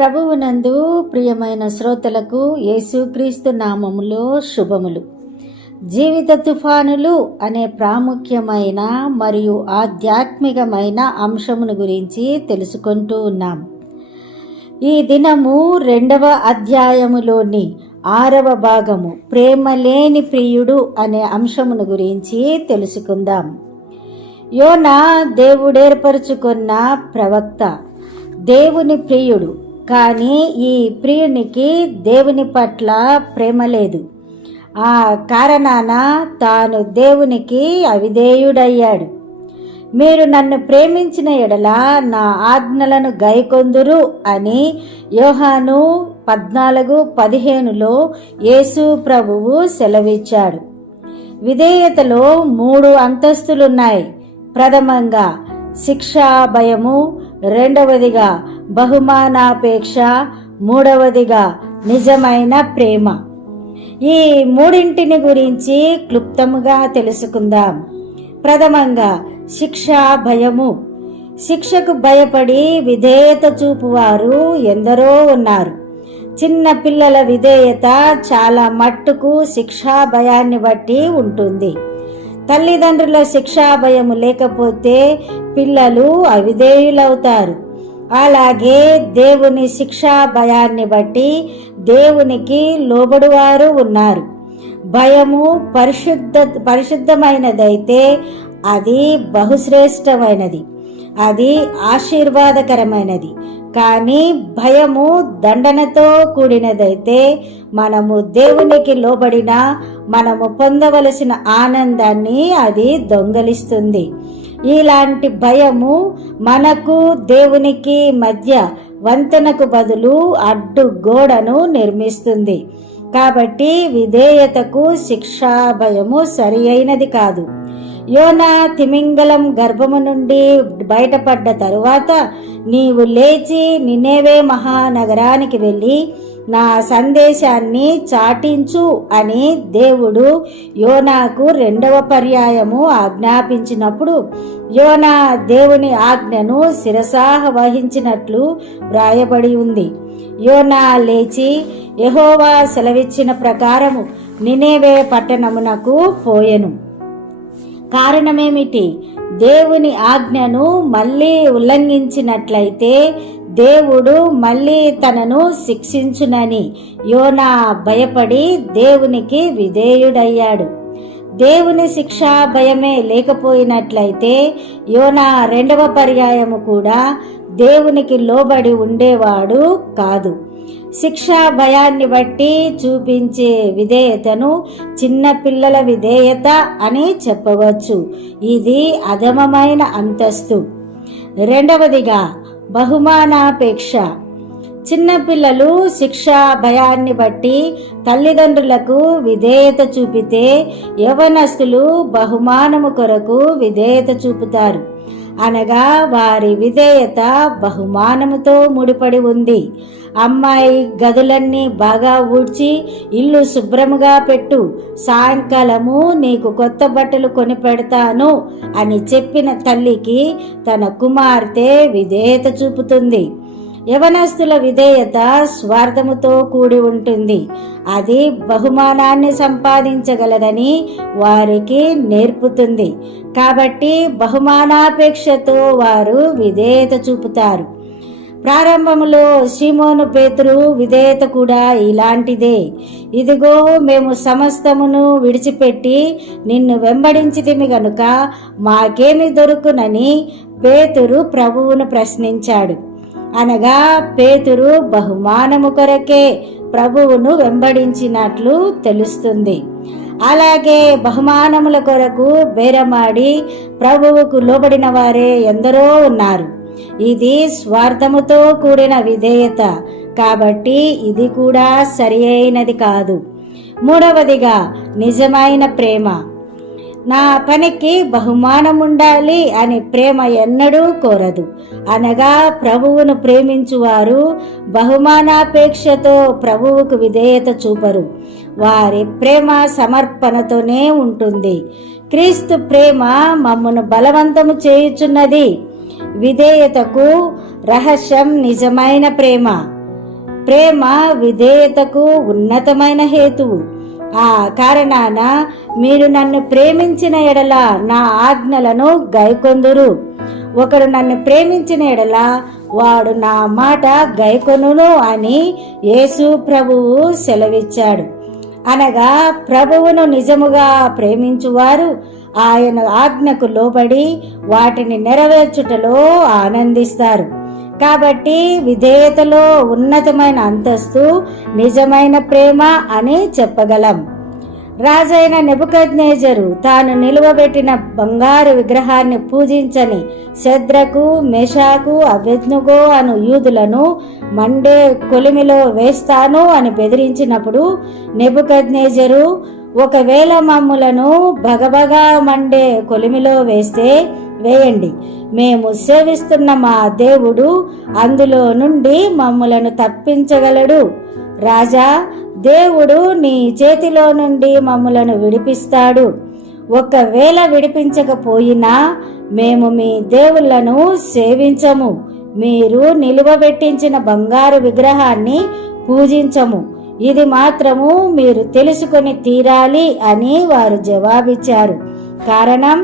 ప్రభువునందు ప్రియమైన శ్రోతలకు యేసుక్రీస్తు నామములో శుభములు. జీవిత తుఫానులు అనే ప్రాముఖ్యమైన మరియు ఆధ్యాత్మికమైన అంశమును గురించి తెలుసుకుంటూ ఉన్నాం. ఈ దినము 2వ అధ్యాయములోని 6వ భాగము ప్రేమ లేని ప్రియుడు అనే అంశమును గురించి తెలుసుకుందాం. యోనా దేవుడేర్పరచుకున్న ప్రవక్త, దేవుని ప్రియుడు. కానీ ఈ ప్రియునికి దేవుని పట్ల ప్రేమ లేదు. ఆ కారణాన తాను దేవునికి అవిధేయుడయ్యాడు. మీరు నన్ను ప్రేమించిన ఎడల నా ఆజ్ఞలను గైకొందురు అని యోహాను 14:15లో యేసు ప్రభువు సెలవిచ్చాడు. విధేయతలో 3 అంతస్తులున్నాయి. ప్రథమంగా శిక్షా భయము, రెండవదిగా బహుమానాపేక్ష, మూడవదిగా నిజమైన ప్రేమ. ఈ మూడింటిని గురించి క్లుప్తముగా తెలుసుకుందాం. ప్రథమంగా శిక్షా భయము. శిక్షకు భయపడి విధేయత చూపువారు ఎందరో ఉన్నారు. చిన్న పిల్లల విధేయత చాలా మట్టుకు శిక్షా భయాన్ని బట్టి ఉంటుంది. తల్లిదండ్రుల శిక్షా భయము లేకపోతే పిల్లలు అవిధేయులవుతారు. అలాగే దేవుని శిక్షా భయాన్ని బట్టి దేవునికి లోబడువారు ఉన్నారు. భయము పరిశుద్ధమైనదైతే అది బహుశ్రేష్టమైనది, అది ఆశీర్వాదకరమైనది. కానీ భయము దండనతో కూడినదైతే మనము దేవునికి లోబడినా మనము పొందవలసిన ఆనందాన్ని అది దొంగలిస్తుంది. ఇలాంటి భయము మనకు దేవునికి మధ్య వంతెనకు బదులు అడ్డు గోడను నిర్మిస్తుంది. కాబట్టి విధేయతకు శిక్షా భయము సరి అయినది కాదు. యోనా తిమింగలం గర్భము నుండి బయటపడ్డ తరువాత నీవు లేచి నినెవే మహానగరానికి వెళ్ళి నా సందేశాన్ని చాటించు అని దేవుడు యోనాకు 2వ పర్యాయము ఆజ్ఞాపించినప్పుడు యోనా దేవుని ఆజ్ఞను శిరసాహ వహించినట్లు వ్రాయబడి ఉంది. యోనా లేచి యెహోవా సెలవిచ్చిన ప్రకారము నినెవే పట్టణమునకు పోయెను. కారణమేమిటి? దేవుని ఆజ్ఞను మళ్ళీ ఉల్లంఘించినట్లయితే దేవుడు మళ్ళీ తనను శిక్షించునని యోనా భయపడి దేవునికి విధేయుడయ్యాడు. దేవుని శిక్షా భయమే లేకపోయినట్లయితే యోనా 2వ పర్యాయము కూడా దేవునికి లోబడి ఉండేవాడు కాదు. శిక్షా భయాన్ని బట్టి చూపించే విధేయతను చిన్న పిల్లల విధేయత అని చెప్పవచ్చు. ఇది అధమమైన అంతస్తు. రెండవదిగా బహుమానాపేక్ష. చిన్నపిల్లలు శిక్షా భయాన్ని బట్టి తల్లిదండ్రులకు విధేయత చూపితే యవనస్తులు బహుమానము కొరకు విధేయత చూపుతారు. అనగా వారి విధేయత బహుమానముతో ముడిపడి ఉంది. అమ్మాయి గదులన్నీ బాగా ఊడ్చి ఇల్లు శుభ్రముగా పెట్టు, సాయంకాలము నీకు కొత్త బట్టలు కొని పెడతాను అని చెప్పిన తల్లికి తన కుమార్తె విధేయత చూపుతుంది. యవనస్తుల విధేయత స్వార్థముతో కూడి ఉంటుంది. అది బహుమానాన్ని సంపాదించగలదని వారికి నేర్పుతుంది. కాబట్టి బహుమానాపేక్షతో వారు విధేయత చూపుతారు. ప్రారంభములో సీమోను పేతురు విధేయత కూడా ఇలాంటిదే. ఇదిగో మేము సమస్తమును విడిచిపెట్టి నిన్ను వెంబడించితిమి గనుక మాకేమి దొరుకునని పేతురు ప్రభువును ప్రశ్నించాడు. అనగా పేతురు బహుమానము కొరకే ప్రభువును వెంబడించినట్లు తెలుస్తుంది. అలాగే బహుమానముల కొరకు బేరమాడి ప్రభువుకు లోబడిన వారే ఎందరో ఉన్నారు. ఇది స్వార్థముతో కూడిన విధేయత. కాబట్టి ఇది కూడా సరి అయినది కాదు. మూడవదిగా నిజమైన ప్రేమ. నా పనికి బహుమానముండాలి అని ప్రేమ ఎన్నడూ కోరదు. అనగా ప్రభువును ప్రేమించువారు బహుమానాపేక్షతో ప్రభువుకు విధేయత చూపరు. వారి ప్రేమ సమర్పణతోనే ఉంటుంది. క్రీస్తు ప్రేమ మమ్మను బలవంతము చేయుచున్నది. విధేయతకు రహస్యం నిజమైన ప్రేమ. ప్రేమ విధేయతకు ఉన్నతమైన హేతువు. ఆ కారణాన మీరు నన్ను ప్రేమించిన ఎడల నా ఆజ్ఞలను గైకొందురు. ఒకడు నన్ను ప్రేమించిన ఎడల వాడు నా మాట గైకొనును అని యేసు ప్రభువు సెలవిచ్చాడు. అనగా ప్రభువును నిజముగా ప్రేమించువారు ఆయన ఆజ్ఞకు లోబడి వాటిని నెరవేర్చుటలో ఆనందిస్తారు. కాబట్టి విధేయతలో ఉన్నతమైన అంతస్తు నిజమైన ప్రేమ అని చెప్పగలం. రాజైన నెబుకద్నెజరు తాను నిలువబెట్టిన బంగారు విగ్రహాన్ని పూజించని శద్రకు, మెషాకు, అబేద్నెగో అను యూదులను మండే కొలిమిలో వేస్తాను అని బెదిరించినప్పుడు నెబుకద్నెజరు, ఒకవేళ మమ్ములను భగభగా మండే కొలిమిలో వేస్తే వేయండి, మేము సేవిస్తున్న మా దేవుడు అందులో నుండి మమ్ములను తప్పించగలడు. రాజా, దేవుడు నీ చేతిలో నుండి మమ్ములను విడిపిస్తాడు. ఒకవేళ విడిపించకపోయినా మేము మీ దేవుళ్లను సేవించము, మీరు నిలువబెట్టించిన బంగారు విగ్రహాన్ని పూజించము, ఇది మాత్రము మీరు తెలుసుకొని తీరాలి అని వారు జవాబిచ్చారు. కారణం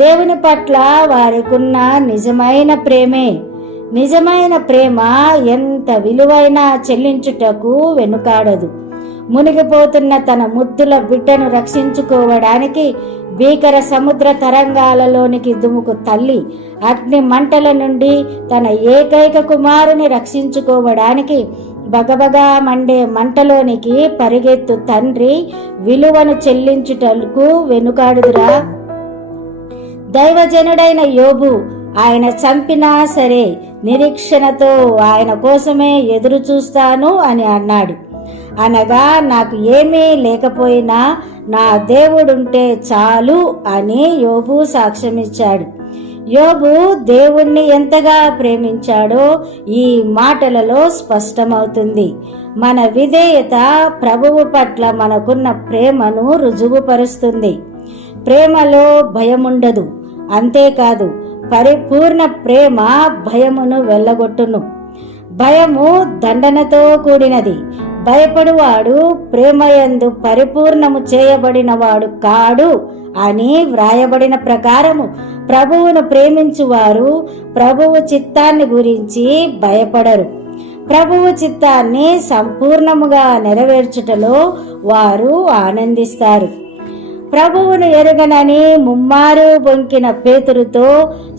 దేవుని పట్ల వారికున్న నిజమైన ప్రేమే. నిజమైన ప్రేమ ఎంత విలువైనా చెల్లించుటకు వెనుకాడదు. మునిగిపోతున్న తన ముద్దుల బిడ్డను రక్షించుకోవడానికి భీకర సముద్ర తరంగాలలోనికి దుముకు తల్లి, అగ్ని మంటల నుండి తన ఏకైక కుమారుని రక్షించుకోవడానికి బగబగా మండే మంటలోనికి పరిగెత్తు తండ్రి విలువను చెల్లించుటకు వెనుకాడుదురా? దైవజనుడైన యోబు ఆయన చంపినా సరే నిరీక్షణతో ఆయన కోసమే ఎదురు చూస్తాను అని అన్నాడు. అనగా నాకు ఏమీ లేకపోయినా నా దేవుడుంటే చాలు అని యోబు సాక్ష్యమిచ్చాడు. యోబు దేవుణ్ణి ఎంతగా ప్రేమించాడో ఈ మాటలలో స్పష్టమవుతుంది. మన విధేయత ప్రభువు పట్ల మనకున్న ప్రేమను రుజువుపరుస్తుంది. ప్రేమలో భయముండదు. అంతేకాదు, పరిపూర్ణ ప్రేమ భయమును వెళ్ళగొట్టును. భయము దండనతో కూడినది. భయపడువాడు ప్రేమయందు పరిపూర్ణము చేయబడినవాడు కాడు అని వ్రాయబడిన ప్రకారము ప్రభువును ప్రేమించువారు ప్రభువు చిత్తాన్ని గురించి భయపడరు. ప్రభువు చిత్తాన్ని సంపూర్ణముగా నెరవేర్చుటలో వారు ఆనందిస్తారు. ప్రభువును ఎరుగనని ముమ్మారు బొంకిన పేతురుతో,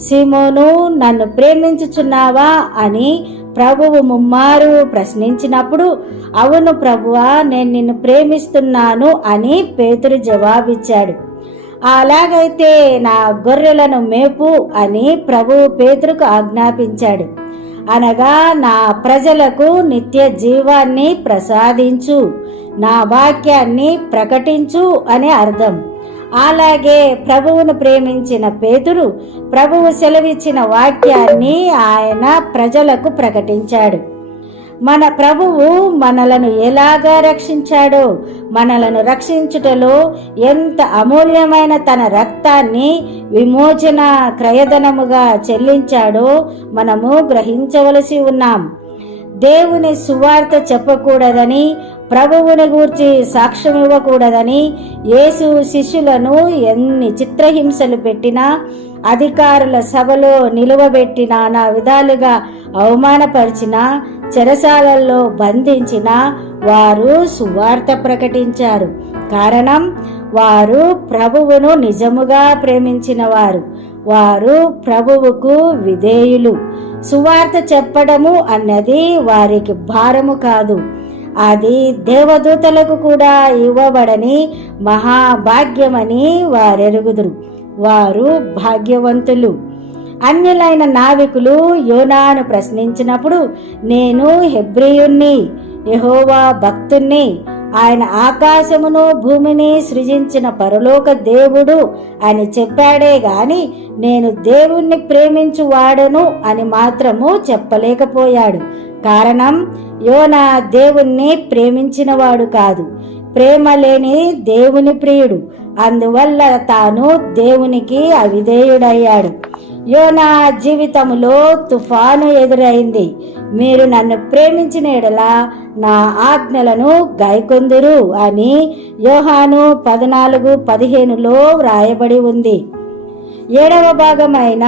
సీమోను, నన్ను ప్రేమించుచున్నావా అని ప్రభువు ముమ్మారు ప్రశ్నించినప్పుడు, అవును ప్రభువా, నేను నిన్ను ప్రేమిస్తున్నాను అని పేతురు జవాబిచ్చాడు. అలాగైతే నా గొర్రెలను మేపు అని ప్రభువు పేతురుకు ఆజ్ఞాపించాడు. అనగా నా ప్రజలకు నిత్య జీవాన్ని ప్రసాదించు, నా వాక్యాన్ని ప్రకటించు అని అర్థం. అలాగే ప్రభువును ప్రేమించిన పేతురు ప్రభువు సెలవిచ్చిన వాక్యాన్ని ఆయన ప్రజలకు ప్రకటించాడు. మన ప్రభువు మనలను ఎలాగా రక్షించాడో, మనలను రక్షించుటలో ఎంత అమూల్యమైన తన రక్తాన్ని విమోచన క్రయధనముగా చెల్లించాడో మనము గ్రహించవలసి ఉన్నాం. దేవుని సువార్త చెప్పకూడదని, ప్రభువుని గూర్చి సాక్ష్యం ఇవ్వకూడదని యేసు శిష్యులను ఎన్ని చిత్రహింసలు పెట్టినా, అధికారుల సభలో నిలువబెట్టి నానా విధాలుగా అవమానపరిచినా, చెరసాలల్లో బంధించిన వారు సువార్త ప్రకటించారు. కారణం వారు ప్రభువును నిజముగా ప్రేమించిన వారు. వారు ప్రభువుకు విధేయులు. సువార్త చెప్పడము అన్నది వారికి భారము కాదు, అది దేవదూతలకు కూడా ఇవ్వబడని మహాభాగ్యమని వారెరుగుదురు. వారు భాగ్యవంతులు. అన్యులైన నావికులు యోనాను ప్రశ్నించినప్పుడు, నేను హెబ్రీయుణ్ణి, యెహోవా భక్తుణ్ణి, ఆయన ఆకాశమును భూమిని సృజించిన పరలోక దేవుడు అని చెప్పాడే గాని నేను దేవుణ్ణి ప్రేమించువాడను అని మాత్రము చెప్పలేకపోయాడు. కారణం యోనా దేవుణ్ణి ప్రేమించినవాడు కాదు, ప్రేమ లేని దేవుని ప్రియుడు. అందువల్ల తాను దేవునికి అవిధేయుడయ్యాడు. యోనా జీవితంలో తుఫాను ఎదురైంది. మీరు నన్ను ప్రేమించిన ఎడల నా ఆజ్ఞలను గైకొందురు అని యోహాను 14:15లో వ్రాయబడి ఉంది. 7వ భాగమైన